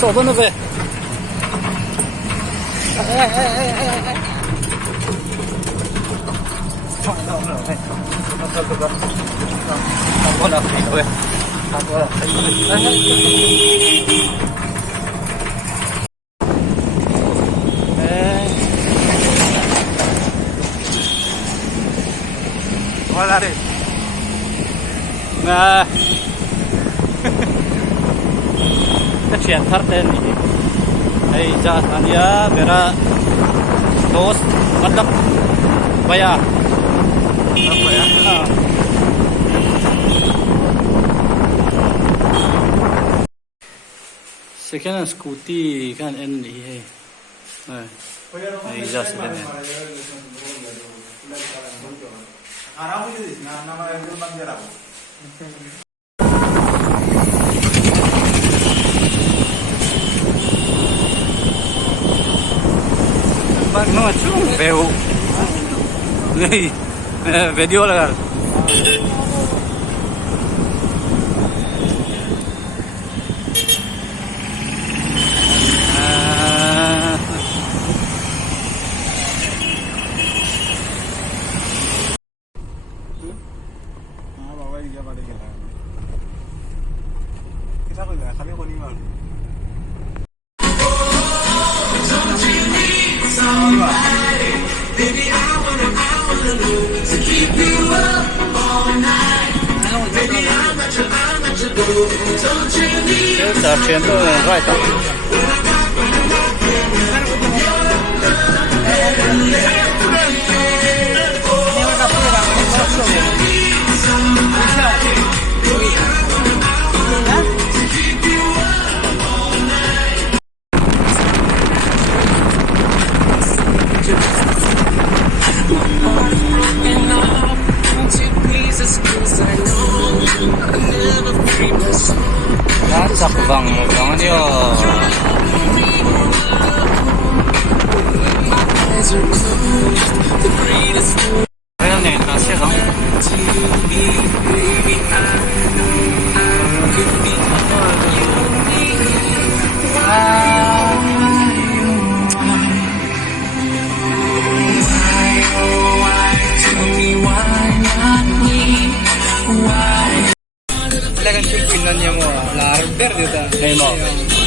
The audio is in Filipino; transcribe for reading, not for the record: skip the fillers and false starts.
手动的呗。过了，喂，过了，wala rin. Na kasihan karten ini. Ay jalan ya, bera dos madap baya. Apa ya? Sekarang scooty kan ini. Ay jalan. Araw mo yun, na mag garaw. Bak no achu veo. Nahi video लगा. Baby, I wanna lose to keep you up all night. Baby, I'm not your boo. Don't you leave. 这全都 right 的。Chắc vàng vàng đi cái này nó sẽ không talagang chill na niya mo la verde ta. Ay mo.